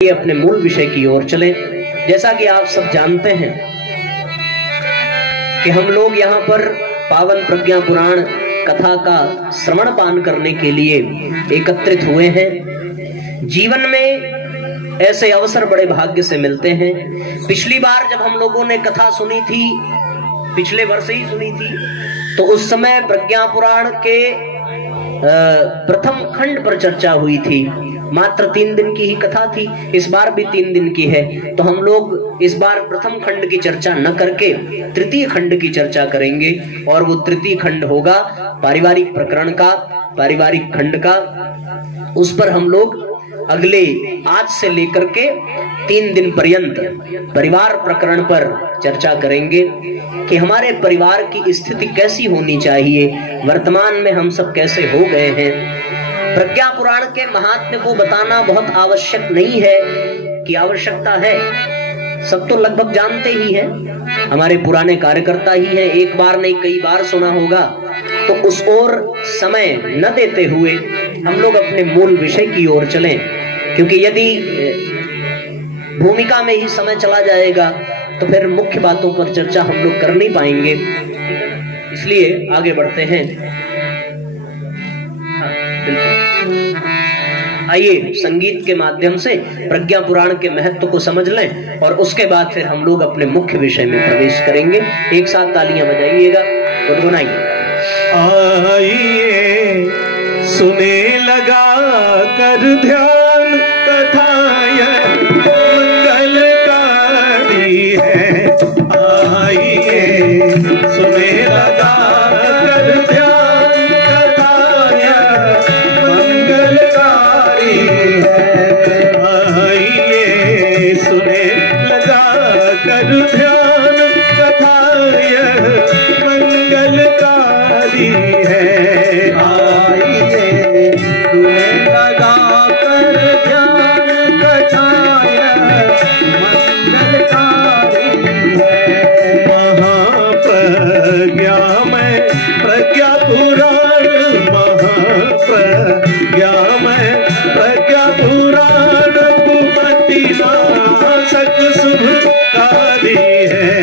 अपने मूल विषय की ओर चले। जैसा कि आप सब जानते हैं कि हम लोग यहाँ पर पावन प्रज्ञा पुराण कथा का श्रवण पान करने के लिए एकत्रित हुए हैं। जीवन में ऐसे अवसर बड़े भाग्य से मिलते हैं। पिछली बार जब हम लोगों ने कथा सुनी थी, पिछले वर्ष ही सुनी थी, तो उस समय प्रज्ञा पुराण के प्रथम खंड पर चर्चा हुई थी। मात्र 3 दिन की ही कथा थी, इस बार भी 3 दिन की है। तो हम लोग इस बार प्रथम खंड की चर्चा न करके तृतीय खंड की चर्चा करेंगे, और वो तृतीय खंड होगा पारिवारिक प्रकरण का, पारिवारिक खंड का। उस पर हम लोग अगले आज से लेकर के 3 दिन पर्यंत परिवार प्रकरण पर चर्चा करेंगे कि हमारे परिवार की स्थिति कैसी होनी चाहिए, वर्तमान में हम सब कैसे हो गए हैं। प्रज्ञा पुराण के महात्म्य को बताना बहुत आवश्यक नहीं है कि आवश्यकता है, सब तो लगभग जानते ही हैं, हमारे पुराने कार्यकर्ता ही हैं, एक बार नहीं कई बार सुना होगा। तो उस ओर समय न देते हुए हम लोग अपने मूल विषय की ओर चलें, क्योंकि यदि भूमिका में ही समय चला जाएगा तो फिर मुख्य बातों पर चर्चा हम लोग कर नहीं पाएंगे। इसलिए आगे बढ़ते हैं। आइए संगीत के माध्यम से प्रज्ञा पुराण के महत्व को समझ लें, और उसके बाद फिर हम लोग अपने मुख्य विषय में प्रवेश करेंगे। एक साथ तालियां बजाइएगा, गुनगुनाइए। आइए सुने लगा कर ध्यान, कथाएं मंगलकारी है। आइए सुने लगा कर ध्यान, कथाएं मंगलकारी है। आइए सुने लगा कर ध्यान, कथाएं मंगलकारी है। आइए सुने लगा कर ध्यान, कथाएं मंगलकारी है। महाप्रज्ञा में प्रज्ञा पुराण, महाप्रज्ञा में प्रज्ञा पुराण कुमति नाशक शुभकारी है।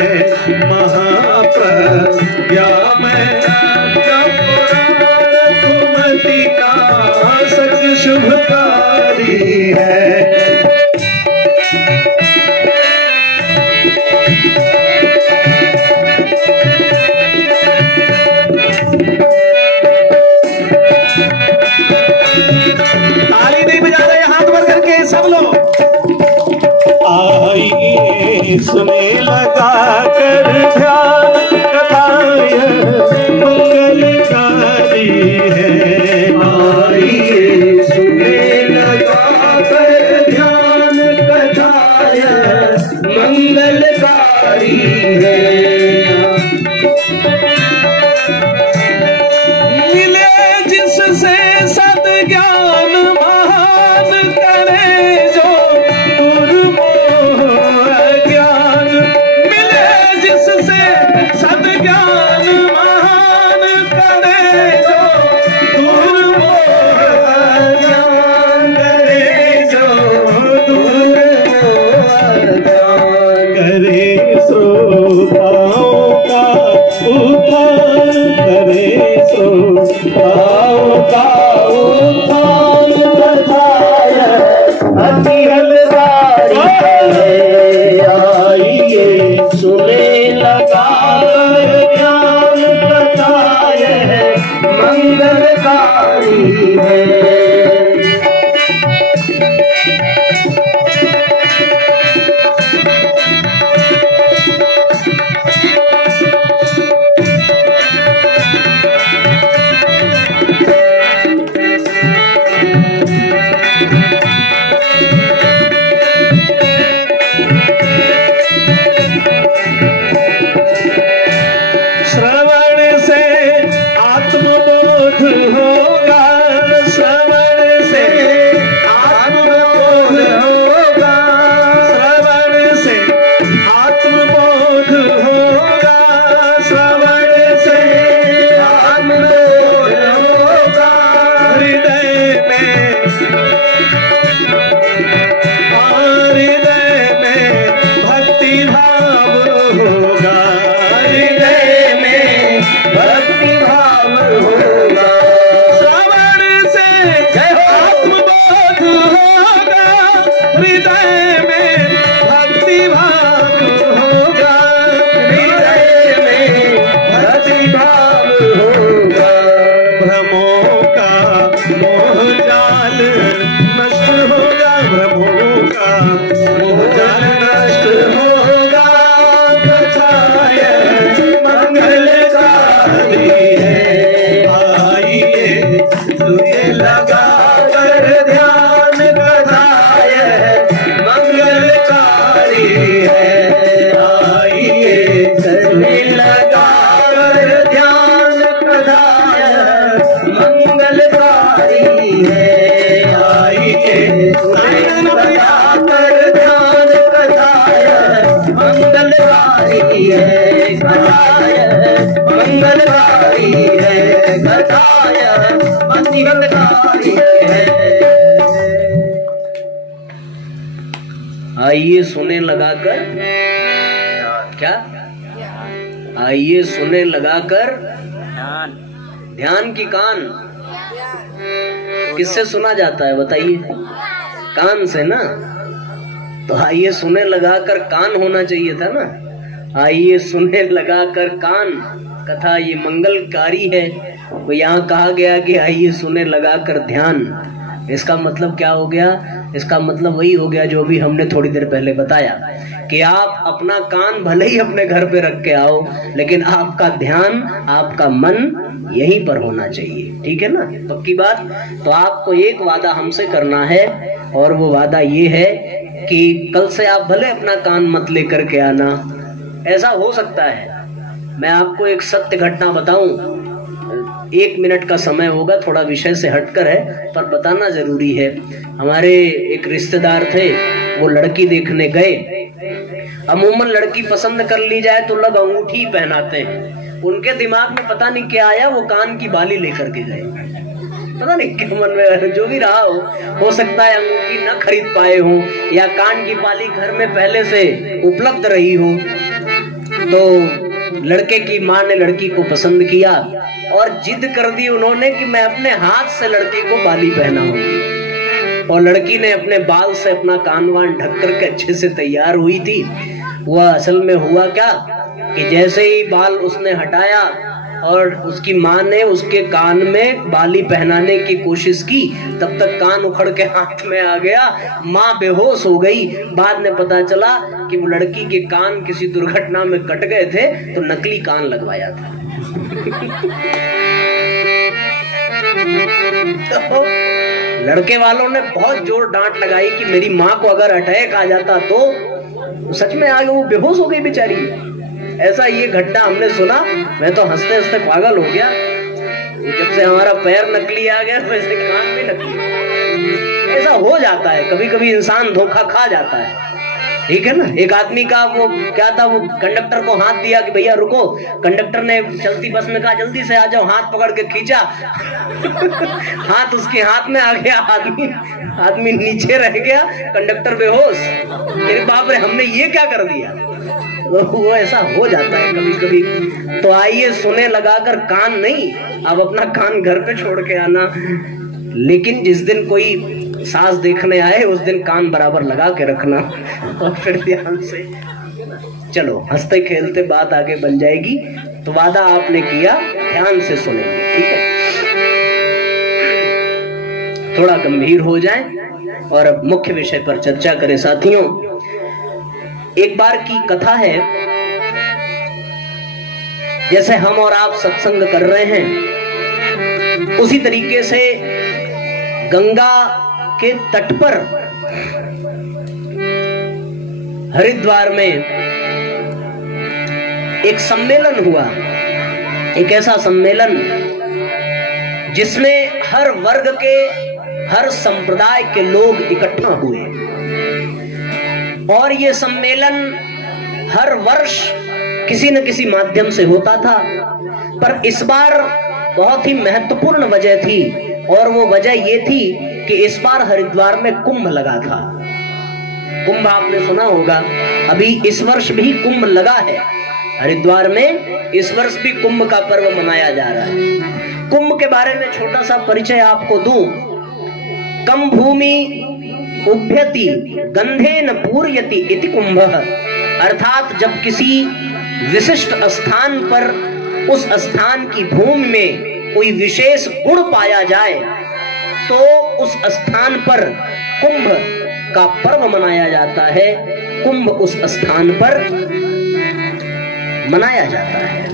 महाप्रज्ञा में प्रज्ञा पुराण कुमति नाशक शुभकारी है। ताली नहीं बजा रहे, हाथ भर करके सब लोग। आइए सुने लगा कर ध्यान, कथाएं मंगलकारी है। आइए सुने लगा कर ध्यान, कथाएं मंगलकारी है। मिले जिससे सद्ज्ञान महान, करे जो दुर्मोह अज्ञान। मिले जिससे सद्ज्ञान महान, करे जो दुर्मोह अज्ञान। करे जो दुर्मोह अज्ञान। करे सो पाँव का उद्धार, करे सो पाँव का उद्धार। कथाएं अति हलवारी है। आइए सुने लगा कर ध्यान, कथाएं मंगलकारी है। हृदय में भक्ति भाव होगा, हृदय में भक्ति भाव होगा, भ्रमों का मोह जाल नष्ट होगा, भ्रमों का मोह जाल नष्ट होगा। कथाय मंगलकारी है, आइए सुने लगा कर ध्यान, कथाय मंगलकारी है, आइए सुने लगा कर ध्यान, कथाय मंगलकारी है, आइए सुने लगा कर ध्यान, कथाय मंगलकारी है, कथाय मंगलकारी है, कथाय मंगलकारी है। आइए सुने लगाकर क्या, आइए सुने लगाकर ध्यान की कान। किससे सुना जाता है बताइए? कान से ना। तो आइए सुने लगाकर कान होना चाहिए था ना। आइए सुने लगाकर कान, कथा ये मंगलकारी है। तो यहाँ कहा गया कि आइए सुने लगाकर ध्यान। इसका मतलब क्या हो गया? इसका मतलब वही हो गया जो भी हमने थोड़ी देर पहले बताया कि आप अपना कान भले ही अपने घर पे रख के आओ, लेकिन आपका ध्यान, आपका मन यहीं पर होना चाहिए। ठीक है ना? पक्की बात। तो आपको एक वादा हमसे करना है, और वो वादा ये है कि कल से आप भले अपना कान मत लेकर के आना। ऐसा हो सकता है, मैं आपको एक सत्य घटना बताऊं। 1 मिनट का समय होगा, थोड़ा विषय से हटकर है पर बताना जरूरी है। हमारे एक रिश्तेदार थे, वो लड़की देखने गए। अमूमन लड़की पसंद कर ली जाए तो लोग अंगूठी पहनाते हैं। उनके दिमाग में पता नहीं क्या आया, वो कान की बाली लेकर के गए। पता नहीं क्यों मन में जो भी रहा हो सकता है अंगूठी न खरीद पाए हो, या कान की बाली घर में पहले से उपलब्ध रही हो। तो लड़के की माँ ने लड़की को पसंद किया और जिद कर दी उन्होंने कि मैं अपने हाथ से लड़की को बाली पहनाऊंगी। और लड़की ने अपने बाल से अपना कान वान ढक करके अच्छे से तैयार हुई थी। वह असल में हुआ क्या कि जैसे ही बाल उसने हटाया और उसकी माँ ने उसके कान में बाली पहनाने की कोशिश की, तब तक कान उखड़ के हाथ में आ गया। माँ बेहोश हो गई। बाद में पता चला कि वो लड़की के कान किसी दुर्घटना में कट गए थे, तो नकली कान लगवाया था। तो लड़के वालों ने बहुत जोर डांट लगाई कि मेरी माँ को अगर अटैक आ जाता तो सच में आगे वो बेहोश हो गई बेचारी। ऐसा ये घटना हमने सुना, मैं तो हंसते हंसते पागल हो गया। जब से हमारा पैर नकली आ गया वैसे कान भी नकली। ऐसा हो जाता है, कभी कभी इंसान धोखा खा जाता है। ठीक है ना? एक आदमी का वो क्या था, वो कंडक्टर को हाथ दिया कि भैया रुको। कंडक्टर ने चलती बस में कहा जल्दी से आ जाओ, हाथ पकड़ के खींचा। हाथ उसके हाथ में आ गया, आदमी नीचे रह गया, कंडक्टर बेहोश। मेरे बाप रे, हमने ये क्या कर दिया? तो वो ऐसा हो जाता है कभी कभी। तो आइए सुने लगाकर कान नहीं, अब अपना कान घर पे छोड़ के आना। लेकिन जिस दिन कोई सास देखने आए उस दिन कान बराबर लगा के रखना, और फिर ध्यान से चलो, हंसते खेलते बात आगे बन जाएगी। तो वादा आपने किया, ध्यान से सुनेंगे। ठीक है? थोड़ा गंभीर हो जाए और अब मुख्य विषय पर चर्चा करें साथियों। एक बार की कथा है, जैसे हम और आप सत्संग कर रहे हैं उसी तरीके से गंगा के तट पर हरिद्वार में एक सम्मेलन हुआ। एक ऐसा सम्मेलन जिसमें हर वर्ग के, हर संप्रदाय के लोग इकट्ठा हुए। और ये सम्मेलन हर वर्ष किसी न किसी माध्यम से होता था, पर इस बार बहुत ही महत्वपूर्ण वजह थी। और वो वजह ये थी कि इस बार हरिद्वार में कुंभ लगा था। कुंभ आपने सुना होगा, अभी इस वर्ष भी कुंभ लगा है हरिद्वार में। इस वर्ष भी कुंभ का पर्व मनाया जा रहा है। कुंभ के बारे में छोटा सा परिचय आपको दूं। कम भूमि उभ्यति गंधेन पूर्यति इति कुंभः। अर्थात जब किसी विशिष्ट स्थान पर उस स्थान की भूमि में कोई विशेष गुण पाया जाए तो उस स्थान पर कुंभ का पर्व मनाया जाता है। कुंभ उस स्थान पर मनाया जाता है।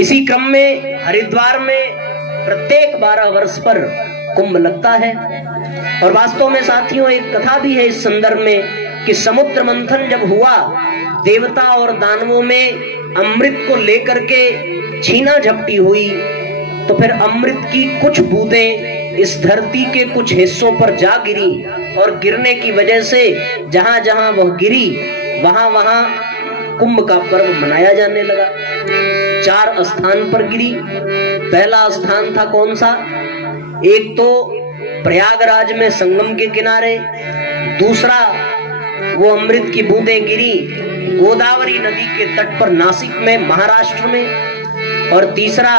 इसी क्रम में हरिद्वार में प्रत्येक 12 वर्ष पर कुंभ लगता है। और वास्तव में साथियों एक कथा भी है इस संदर्भ में कि समुद्र मंथन जब हुआ, देवता और दानवों में अमृत को लेकर के छीना झपटी हुई, तो फिर अमृत की कुछ बूंदें इस धरती के कुछ हिस्सों पर जा गिरी और गिरने की वजह से जहां जहां वह गिरी वहां वहां कुंभ का पर्व मनाया जाने लगा। 4 स्थान पर गिरी। पहला स्थान था कौन सा? एक तो प्रयागराज में संगम के किनारे, दूसरा वो अमृत की बूंदें गिरी गोदावरी नदी के तट पर नासिक में महाराष्ट्र में, और तीसरा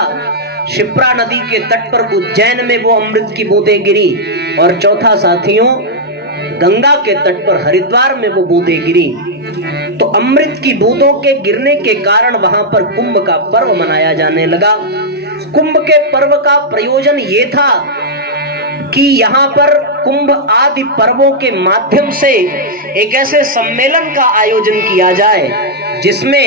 शिप्रा नदी के तट पर उज्जैन में वो अमृत की बूंदें गिरी, और चौथा साथियों गंगा के तट पर हरिद्वार में वो बूंदें गिरी। तो अमृत की बूंदों के गिरने के कारण वहां पर कुंभ का पर्व मनाया जाने लगा। कुंभ के पर्व का प्रयोजन ये था कि यहाँ पर कुंभ आदि पर्वों के माध्यम से एक ऐसे सम्मेलन का आयोजन किया जाए जिसमें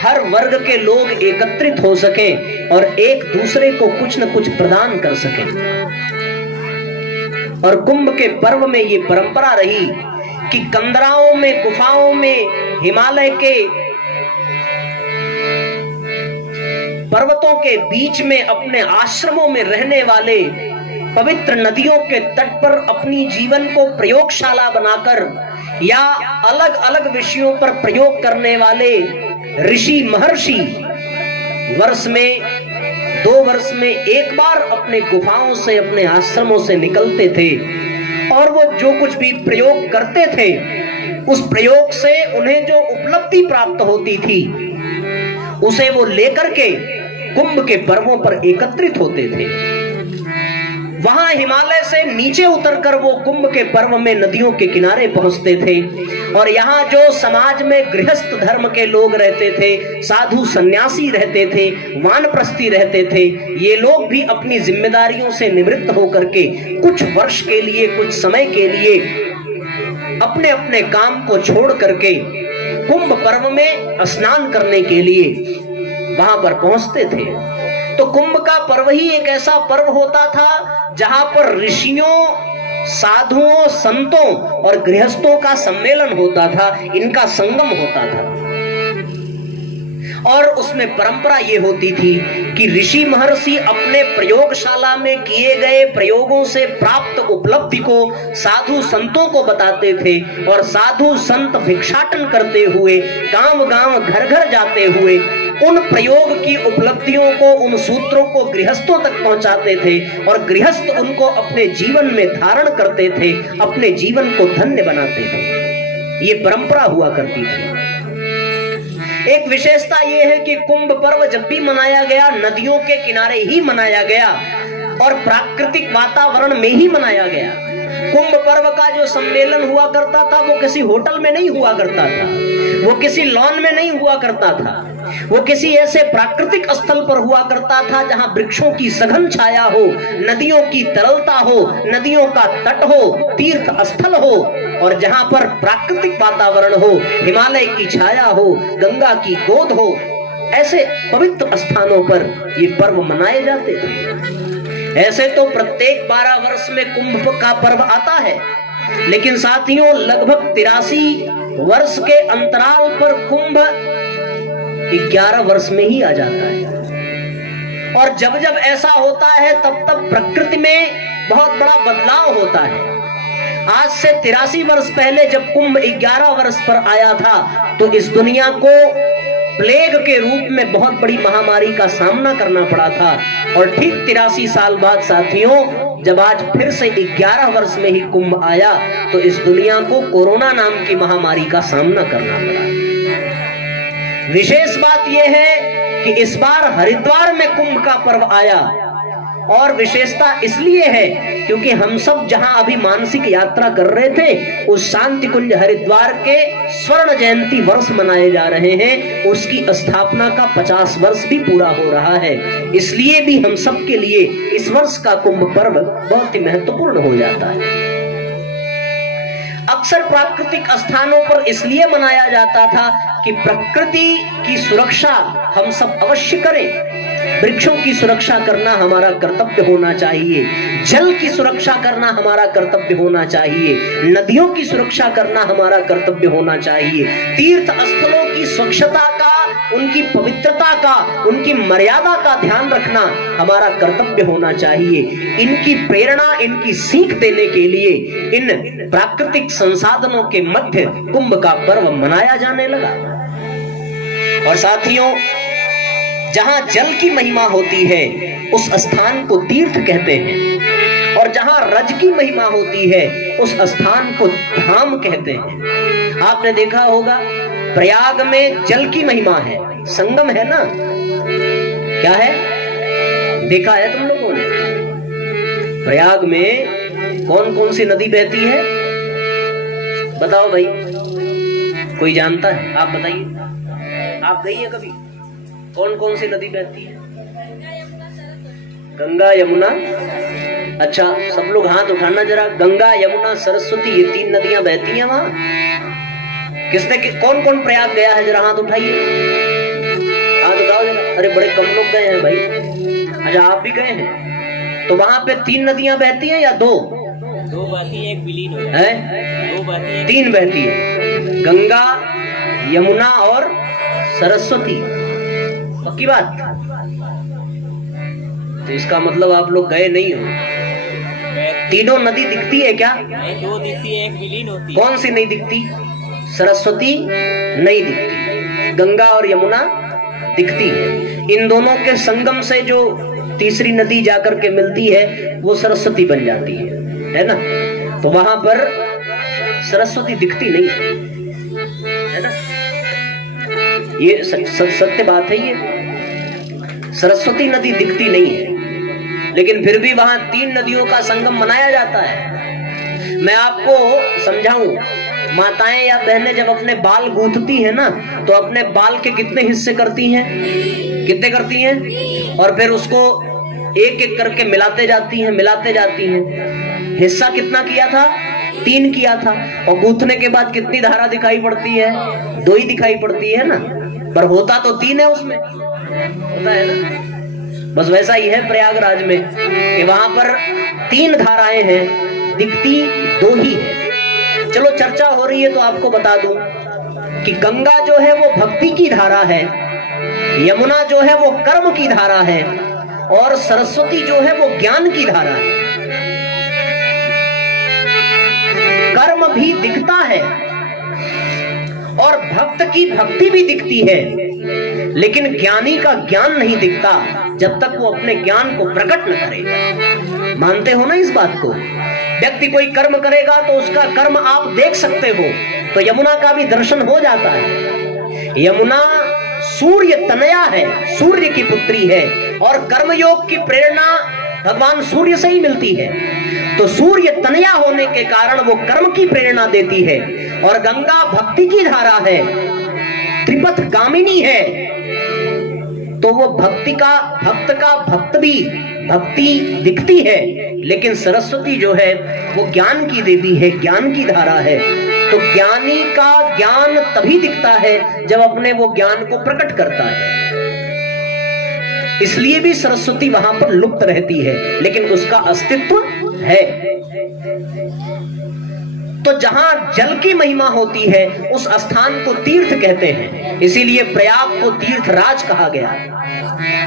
हर वर्ग के लोग एकत्रित हो सकें और एक दूसरे को कुछ न कुछ प्रदान कर सकें। और कुंभ के पर्व में ये परंपरा रही कि कंदराओं में, गुफाओं में, हिमालय के पर्वतों के बीच में अपने आश्रमों में रहने वाले पवित्र नदियों के तट पर अपनी जीवन को प्रयोगशाला बनाकर या अलग अलग विषयों पर प्रयोग करने वाले ऋषि महर्षि वर्ष में 2 वर्ष में एक बार अपने गुफाओं से, अपने आश्रमों से निकलते थे और वो जो कुछ भी प्रयोग करते थे उस प्रयोग से उन्हें जो उपलब्धि प्राप्त होती थी उसे वो लेकर के कुंभ के पर्वों पर एकत्रित होते थे। वहां हिमालय से नीचे उतरकर वो कुंभ के पर्व में नदियों के किनारे पहुंचते थे और यहाँ जो समाज में गृहस्थ धर्म के लोग रहते थे, साधु सन्यासी रहते थे, वानप्रस्थी रहते थे, ये लोग भी अपनी जिम्मेदारियों से निवृत्त होकर के कुछ वर्ष के लिए, कुछ समय के लिए अपने अपने काम को छोड़ करके कुंभ पर्व में स्नान करने के लिए वहां पर पहुंचते थे। तो कुंभ का पर्व ही एक ऐसा पर्व होता था जहां पर ऋषियों, साधुओं, संतों और गृहस्थों का सम्मेलन होता था, इनका संगम होता था। और उसमें परंपरा ये होती थी कि ऋषि महर्षि अपने प्रयोगशाला में किए गए प्रयोगों से प्राप्त उपलब्धि को साधु संतों को बताते थे और साधु संत भिक्षाटन करते हुए, गांव-गांव, घर-घर जाते हुए उन प्रयोग की उपलब्धियों को, उन सूत्रों को गृहस्थों तक पहुंचाते थे और गृहस्थ उनको अपने जीवन में धारण करते थे, अपने जीवन को धन्य बनाते थे। ये परंपरा हुआ करती थी। एक विशेषता यह है कि कुंभ पर्व जब भी मनाया गया नदियों के किनारे ही मनाया गया और प्राकृतिक वातावरण में ही मनाया गया। कुंभ पर्व का जो सम्मेलन हुआ करता था वो किसी होटल में नहीं हुआ करता था, वो किसी लॉन में नहीं हुआ करता था, वो किसी ऐसे प्राकृतिक स्थल पर हुआ करता था जहां वृक्षों की सघन छाया हो, नदियों की तरलता हो, नदियों का तट हो, तीर्थ स्थल हो और जहां पर प्राकृतिक वातावरण हो, हिमालय की छाया हो, गंगा की गोद हो, ऐसे पवित्र स्थानों पर ये पर्व मनाए जाते थे। ऐसे तो प्रत्येक 12 वर्ष में कुंभ का पर्व आता है, लेकिन साथियों लगभग 83 वर्ष के अंतराल पर कुंभ 11 वर्ष में ही आ जाता है। और जब जब ऐसा होता है तब तब प्रकृति में बहुत बड़ा बदलाव होता है। आज से 83 वर्ष पहले जब कुंभ 11 वर्ष पर आया था तो इस दुनिया को प्लेग के रूप में बहुत बड़ी महामारी का सामना करना पड़ा था। और ठीक 83 साल बाद साथियों जब आज फिर से 11 वर्ष में ही कुंभ आया तो इस दुनिया को कोरोना नाम की महामारी का सामना करना पड़ा। विशेष बात यह है कि इस बार हरिद्वार में कुंभ का पर्व आया और विशेषता इसलिए है क्योंकि हम सब जहां अभी मानसिक यात्रा कर रहे थे, उस शांति कुंज हरिद्वार के स्वर्ण जयंती वर्ष मनाए जा रहे हैं। उसकी स्थापना का 50 वर्ष भी पूरा हो रहा है। इसलिए भी हम सब के लिए इस वर्ष का कुंभ पर्व बहुत ही महत्वपूर्ण हो जाता है। अक्सर प्राकृतिक स्थानों पर इसलिए मनाया जाता था कि प्रकृति की सुरक्षा हम सब अवश्य करें। वृक्षों की सुरक्षा करना हमारा कर्तव्य होना चाहिए, जल की सुरक्षा करना हमारा कर्तव्य होना चाहिए, नदियों की सुरक्षा करना हमारा कर्तव्य होना चाहिए, तीर्थ स्थलों की स्वच्छता का, उनकी पवित्रता का, उनकी मर्यादा का ध्यान रखना हमारा कर्तव्य होना चाहिए। इनकी प्रेरणा, इनकी सीख देने के लिए इन प्राकृतिक संसाधनों के मध्य कुंभ का पर्व मनाया जाने लगा। और साथियों, जहां जल की महिमा होती है उस स्थान को तीर्थ कहते हैं, और जहां रज की महिमा होती है उस स्थान को धाम कहते हैं। आपने देखा होगा प्रयाग में जल की महिमा है, संगम है ना, क्या है, देखा है तुम लोगों ने? प्रयाग में कौन कौन सी नदी बहती है बताओ भाई, कोई जानता है? आप बताइए, आप गई है कभी? कौन कौन सी नदी बहती है? गंगा, यमुना। अच्छा, सब लोग हाथ उठाना जरा। गंगा, यमुना, सरस्वती, ये 3 नदियां बहती हैं वहां। किसने कौन कौन प्रयाग गया है? जरा हाथ उठाइए, हाथ उठाओ जरा। अरे बड़े कम लोग गए हैं भाई। अच्छा, आप भी गए हैं? तो वहां पे 3 नदियां बहती हैं या 2? 2 बहती है, एक विलीन हो है। 2 बहती है, 3 बहती है, गंगा, यमुना और सरस्वती। पक्की बात? तो इसका मतलब आप लोग गए नहीं हो। तीनों नदी दिखती है क्या? नहीं, 2 दिखती है, एक विलीन होती है। कौन सी नहीं दिखती? सरस्वती नहीं दिखती, गंगा और यमुना दिखती है। इन दोनों के संगम से जो तीसरी नदी जाकर के मिलती है वो सरस्वती बन जाती है ना? तो वहां पर सरस्वती दिखती नहीं है ना? ये सत्य बात है। ये सरस्वती नदी दिखती नहीं है, लेकिन फिर भी वहां 3 नदियों का संगम मनाया जाता है। मैं आपको समझाऊं, माताएं या बहनें जब अपने बाल गूंथती हैं ना, तो अपने बाल के कितने हिस्से करती हैं? कितने करती हैं? और फिर उसको एक एक करके मिलाते जाती हैं। हिस्सा कितना किया था? 3 किया था। और गूंथने के बाद कितनी धारा दिखाई पड़ती है? 2 ही दिखाई पड़ती है ना, पर होता तो 3 है उसमें, होता है ना? बस वैसा ही है प्रयागराज में कि वहां पर 3 धाराएं हैं, दिखती 2 ही है। चलो, चर्चा हो रही है तो आपको बता दूं कि गंगा जो है वो भक्ति की धारा है, यमुना जो है वो कर्म की धारा है, और सरस्वती जो है वो ज्ञान की धारा है। कर्म भी दिखता है और भक्त की भक्ति भी दिखती है, लेकिन ज्ञानी का ज्ञान नहीं दिखता जब तक वो अपने ज्ञान को प्रकट न करे। मानते हो ना इस बात को? व्यक्ति कोई कर्म करेगा तो उसका कर्म आप देख सकते हो, तो यमुना का भी दर्शन हो जाता है। यमुना सूर्य तनया है, सूर्य की पुत्री है, और कर्मयोग की प्रेरणा भगवान सूर्य से ही मिलती है। तो सूर्य तनया होने के कारण वो कर्म की प्रेरणा देती है, और गंगा भक्ति की धारा है, त्रिपथ गामिनी है, तो वो भक्त का भक्त भी भक्ति दिखती है। लेकिन सरस्वती जो है वो ज्ञान की देवी है, ज्ञान की धारा है। तो ज्ञानी का ज्ञान तभी दिखता है जब अपने वो ज्ञान को प्रकट करता है। इसलिए भी सरस्वती वहां पर लुप्त रहती है, लेकिन उसका अस्तित्व है। तो जहां जल की महिमा होती है उस स्थान को तीर्थ कहते हैं, इसीलिए प्रयाग को तीर्थराज कहा गया।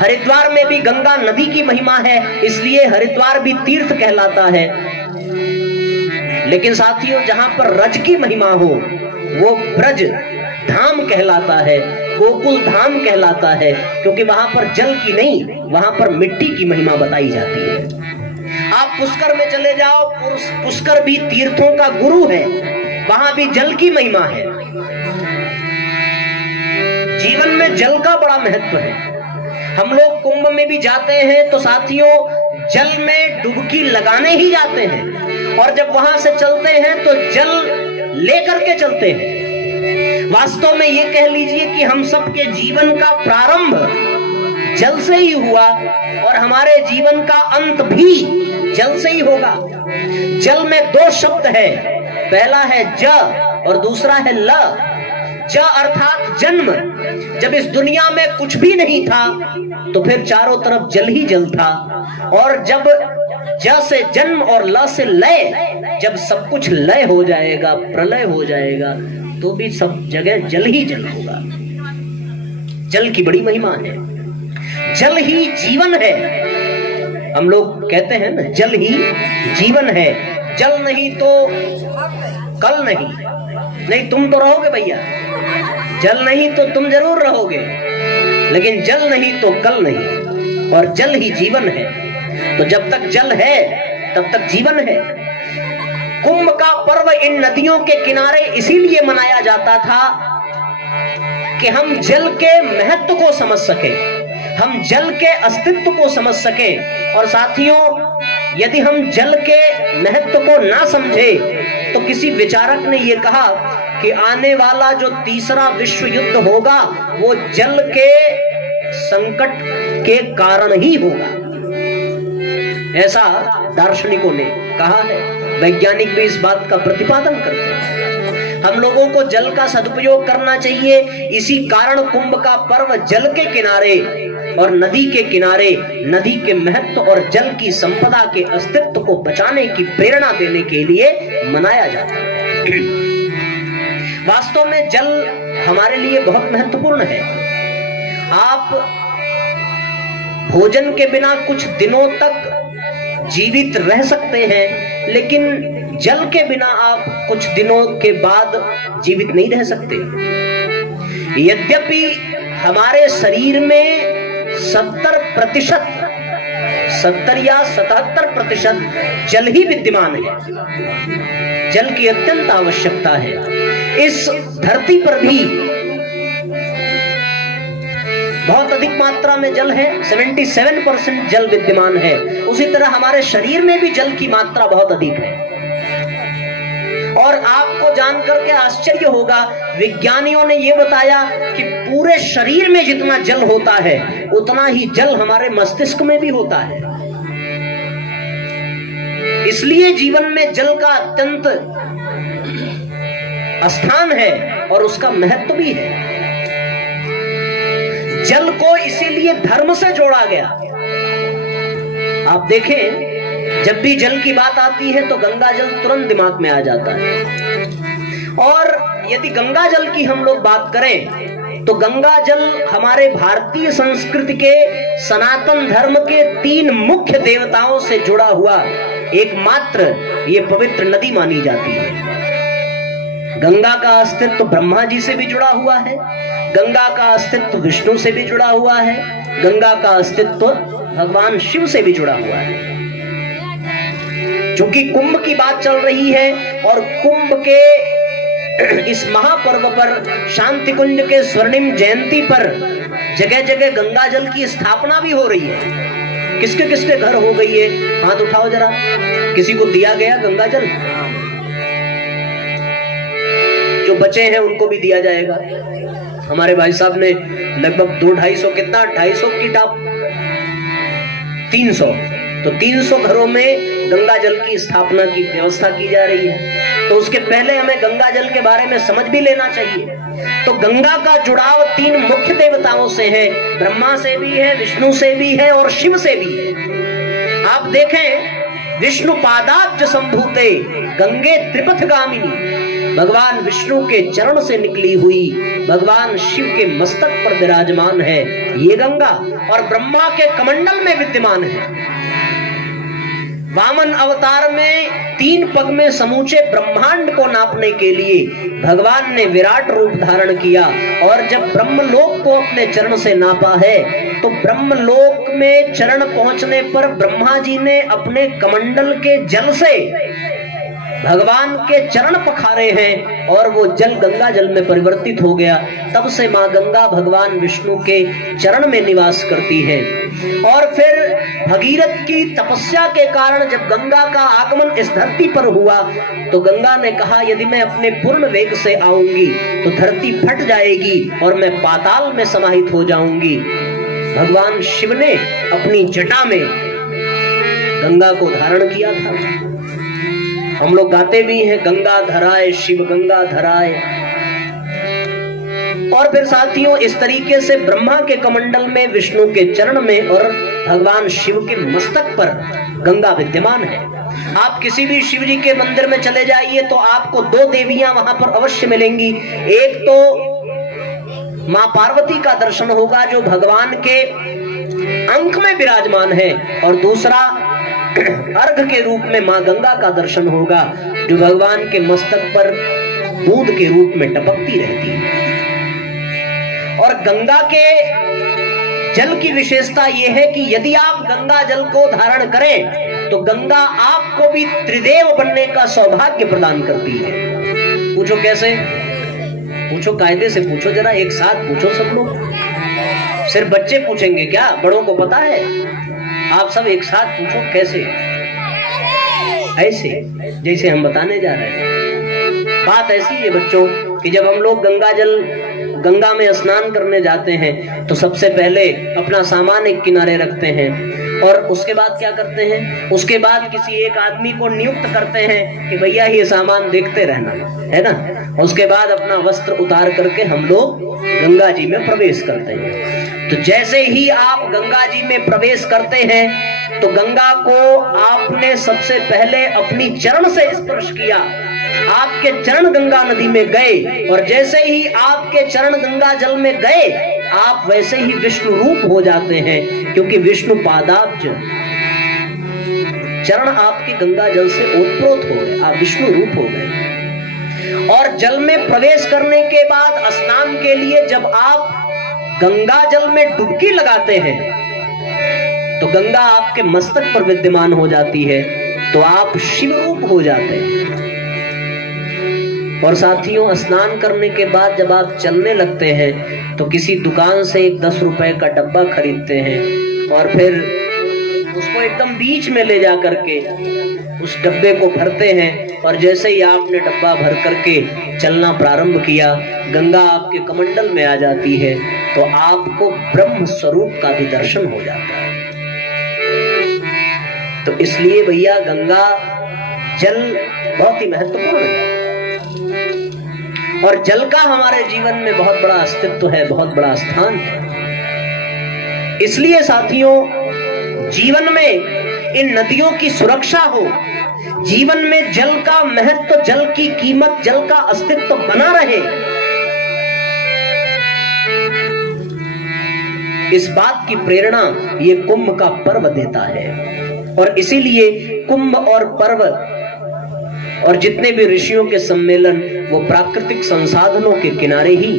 हरिद्वार में भी गंगा नदी की महिमा है, इसलिए हरिद्वार भी तीर्थ कहलाता है। लेकिन साथियों, जहां पर रज की महिमा हो वो ब्रज धाम कहलाता है, गोकुल धाम कहलाता है, क्योंकि वहां पर जल की नहीं, वहां पर मिट्टी की महिमा बताई जाती है। आप पुष्कर में चले जाओ, पुष्कर भी तीर्थों का गुरु है, वहां भी जल की महिमा है। जीवन में जल का बड़ा महत्व है। हम लोग कुंभ में भी जाते हैं तो साथियों, जल में डुबकी लगाने ही जाते हैं, और जब वहां से चलते हैं तो जल लेकर के चलते हैं। वास्तव में ये कह लीजिए कि हम सबके जीवन का प्रारंभ जल से ही हुआ और हमारे जीवन का अंत भी जल से ही होगा। जल में दो शब्द है, पहला है ज और दूसरा है ल। ज अर्थात जन्म। जब इस दुनिया में कुछ भी नहीं था तो फिर चारों तरफ जल ही जल था, और जब ज से जन्म और ल से लय, जब सब कुछ लय हो जाएगा, प्रलय हो जाएगा, तो भी सब जगह जल ही जल होगा। जल की बड़ी महिमा है, जल ही जीवन है। हम लोग कहते हैं ना, जल ही जीवन है। जल नहीं तो कल नहीं तुम तो रहोगे भैया, जल नहीं तो तुम जरूर रहोगे, लेकिन जल नहीं तो कल नहीं, और जल ही जीवन है। तो जब तक जल है तब तक जीवन है। कुंभ का पर्व इन नदियों के किनारे इसीलिए मनाया जाता था कि हम जल के महत्व को समझ सके, हम जल के अस्तित्व को समझ सके। और साथियों, यदि हम जल के महत्व को ना समझे तो किसी विचारक ने यह कहा कि आने वाला जो तीसरा विश्व युद्ध होगा वो जल के संकट के कारण ही होगा, ऐसा दार्शनिकों ने कहा है। वैज्ञानिक भी इस बात का प्रतिपादन करते हैं। हम लोगों को जल का सदुपयोग करना चाहिए। इसी कारण कुंभ का पर्व जल के किनारे और नदी के किनारे नदी के महत्व और जल की संपदा के अस्तित्व को बचाने की प्रेरणा देने के लिए मनाया जाता है। वास्तव में जल हमारे लिए बहुत महत्वपूर्ण है। आप भोजन के बिना कुछ दिनों तक जीवित रह सकते हैं, लेकिन जल के बिना आप कुछ दिनों के बाद जीवित नहीं रह सकते। यद्यपि हमारे शरीर में 70% 70 या 77% जल ही विद्यमान है। जल की अत्यंत आवश्यकता है। इस धरती पर भी बहुत अधिक मात्रा में जल है, 77% जल विद्यमान है। उसी तरह हमारे शरीर में भी जल की मात्रा बहुत अधिक है। और आपको जानकर के आश्चर्य होगा, विज्ञानियों ने यह बताया कि पूरे शरीर में जितना जल होता है उतना ही जल हमारे मस्तिष्क में भी होता है। इसलिए जीवन में जल का अत्यंत स्थान है और उसका महत्व भी है। जल को इसीलिए धर्म से जोड़ा गया। आप देखें, जब भी जल की बात आती है तो गंगा जल तुरंत दिमाग में आ जाता है। और यदि गंगा जल की हम लोग बात करें तो गंगा जल हमारे भारतीय संस्कृति के सनातन धर्म के 3 मुख्य देवताओं से जुड़ा हुआ एकमात्र ये पवित्र नदी मानी जाती है। गंगा का अस्तित्व ब्रह्मा जी से भी जुड़ा हुआ है, गंगा का अस्तित्व विष्णु से भी जुड़ा हुआ है, गंगा का अस्तित्व भगवान शिव से भी जुड़ा हुआ है। चूंकि कुंभ की बात चल रही है और कुंभ के इस महापर्व पर, शांति कुंज के स्वर्णिम जयंती पर जगह जगह गंगा जल की स्थापना भी हो रही है। किसके किसके घर हो गई है? हाथ उठाओ जरा। किसी को दिया गया गंगा जल? जो बचे हैं उनको भी दिया जाएगा। हमारे भाई साहब ने लगभग 200-250 कितना 250 की टाप 300, तो 300 घरों में गंगा जल की स्थापना की व्यवस्था की जा रही है। तो उसके पहले हमें गंगा जल के बारे में समझ भी लेना चाहिए। तो गंगा का जुड़ाव 3 मुख्य देवताओं से है, ब्रह्मा से भी है, विष्णु से भी है और शिव से भी है। आप देखें, विष्णु पादाब्ज संभूते गंगे त्रिपथगामिनी, भगवान विष्णु के चरण से निकली हुई भगवान शिव के मस्तक पर विराजमान है ये गंगा, और ब्रह्मा के कमंडल में विद्यमान है। वामन अवतार में 3 पग में समूचे ब्रह्मांड को नापने के लिए भगवान ने विराट रूप धारण किया, और जब ब्रह्मलोक को अपने चरण से नापा है तो ब्रह्मलोक में चरण पहुंचने पर ब्रह्मा जी ने अपने कमंडल के जल से भगवान के चरण पखारे हैं और वो जल गंगा जल में परिवर्तित हो गया। तब से मां गंगा भगवान विष्णु के चरण में निवास करती है। और फिर भगीरथ की तपस्या के कारण जब गंगा का आगमन इस धरती पर हुआ तो गंगा ने कहा यदि मैं अपने पूर्ण वेग से आऊंगी तो धरती फट जाएगी और मैं पाताल में समाहित हो जाऊंगी। भगवान शिव ने अपनी जटा में गंगा को धारण किया था। हम लोग गाते भी हैं गंगा धराए शिव गंगा धराए। और फिर साथियों इस तरीके से ब्रह्मा के कमंडल में, विष्णु के चरण में और भगवान शिव के मस्तक पर गंगा विद्यमान है। आप किसी भी शिव जी के मंदिर में चले जाइए तो आपको दो देवियां वहां पर अवश्य मिलेंगी। एक तो मां पार्वती का दर्शन होगा जो भगवान के अंक में विराजमान है, और दूसरा अर्घ के रूप में मां गंगा का दर्शन होगा जो भगवान के मस्तक पर बूंद के रूप में टपकती रहती है। और गंगा के जल की विशेषता यह है कि यदि आप गंगा जल को धारण करें तो गंगा आपको भी त्रिदेव बनने का सौभाग्य प्रदान करती है। पूछो कैसे? पूछो, कायदे से पूछो, जरा एक साथ पूछो सब लोग। सिर्फ बच्चे पूछेंगे क्या? बड़ों को पता है? आप सब एक साथ पूछो कैसे? ऐसे जैसे हम बताने जा रहे हैं। बात ऐसी है बच्चों कि जब हम लोग गंगा में स्नान करने जाते हैं तो सबसे पहले अपना सामान एक किनारे रखते हैं और उसके बाद क्या करते हैं? उसके बाद किसी एक आदमी को नियुक्त करते हैं कि भैया ये सामान देखते रहना, है ना। उसके बाद अपना वस्त्र उतार करके हम लोग गंगा जी में प्रवेश करते हैं। तो जैसे ही आप गंगा जी में प्रवेश करते हैं तो गंगा को आपने सबसे पहले अपनी चरण से स्पर्श किया। आपके चरण गंगा नदी में गए और जैसे ही आपके चरण गंगा जल में गए आप वैसे ही विष्णु रूप हो जाते हैं, क्योंकि विष्णु पादाब्ज चरण आपके गंगा जल से ओतप्रोत हो गए, आप विष्णु रूप हो गए। और जल में प्रवेश करने के बाद स्नान के लिए जब आप गंगा जल में डुबकी लगाते हैं तो गंगा आपके मस्तक पर विद्यमान हो जाती है, तो आप शिव रूप हो जाते हैं। और साथियों स्नान करने के बाद जब आप चलने लगते हैं तो किसी दुकान से एक 10 रुपए का डब्बा खरीदते हैं और फिर उसको एकदम बीच में ले जा करके उस डब्बे को भरते हैं। और जैसे ही आपने डब्बा भर करके चलना प्रारंभ किया गंगा आपके कमंडल में आ जाती है, तो आपको ब्रह्म स्वरूप का भी दर्शन हो जाता है। तो इसलिए भैया गंगा जल बहुत ही महत्वपूर्ण है और जल का हमारे जीवन में बहुत बड़ा अस्तित्व है, बहुत बड़ा स्थान है। इसलिए साथियों जीवन में इन नदियों की सुरक्षा हो, जीवन में जल का महत्व, जल की कीमत, जल का अस्तित्व बना रहे, इस बात की प्रेरणा ये कुंभ का पर्व देता है। और इसीलिए कुंभ और पर्व और जितने भी ऋषियों के सम्मेलन वो प्राकृतिक संसाधनों के किनारे ही।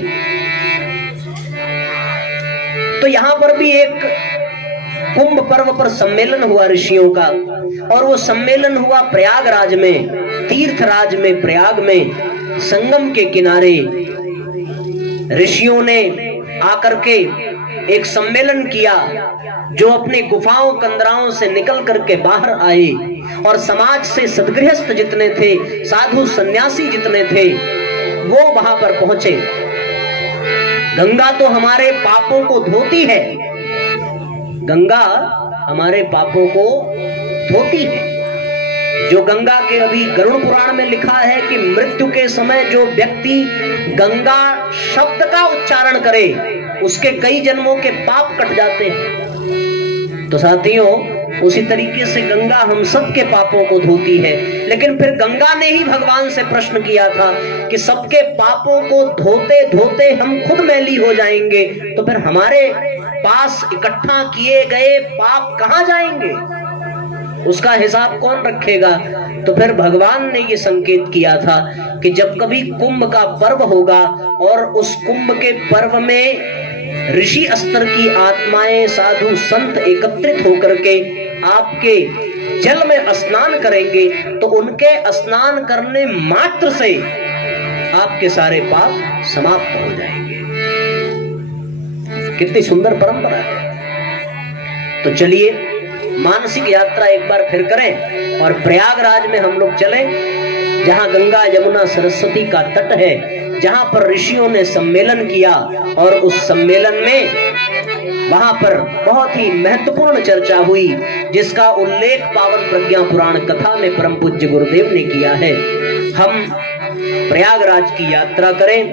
तो यहां पर भी एक कुंभ पर्व पर सम्मेलन हुआ ऋषियों का, और वो सम्मेलन हुआ प्रयागराज में, तीर्थराज में, प्रयाग में, संगम के किनारे। ऋषियों ने आकर के एक सम्मेलन किया, जो अपनी गुफाओं कंदराओं से निकल करके बाहर आए और समाज से सद्गृहस्थ जितने थे, साधु सन्यासी जितने थे, वो वहां पर पहुंचे। गंगा तो हमारे पापों को धोती है, गंगा हमारे पापों को धोती है। जो गंगा के अभी गरुड़ पुराण में लिखा है कि मृत्यु के समय जो व्यक्ति गंगा शब्द का उच्चारण करे उसके कई जन्मों के पाप कट जाते हैं। तो साथियों उसी तरीके से गंगा हम सबके पापों को धोती है। लेकिन फिर गंगा ने ही भगवान से प्रश्न किया था कि सबके पापों को धोते धोते हम खुद मैली हो जाएंगे, तो फिर हमारे पास इकट्ठा किए गए पाप कहां जाएंगे, उसका हिसाब कौन रखेगा। तो फिर भगवान ने ये संकेत किया था कि जब कभी कुंभ का पर्व होगा और उस कुंभ के पर्व में ऋषि स्तर की आत्माएं, साधु संत एकत्रित होकर के आपके जल में स्नान करेंगे, तो उनके स्नान करने मात्र से आपके सारे पाप समाप्त हो जाएंगे। कितनी सुंदर परंपरा है। तो चलिए मानसिक यात्रा एक बार फिर करें और प्रयागराज में हम लोग चलें, जहां गंगा यमुना सरस्वती का तट है, जहां पर ऋषियों ने सम्मेलन किया और उस सम्मेलन में वहां पर बहुत ही महत्वपूर्ण चर्चा हुई, जिसका उल्लेख पावन प्रज्ञा पुराण कथा में परम पूज्य गुरुदेव ने किया है। हम प्रयागराज की यात्रा करें।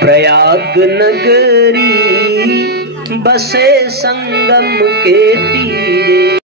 प्रयाग नगरी बसे संगम के तीरे,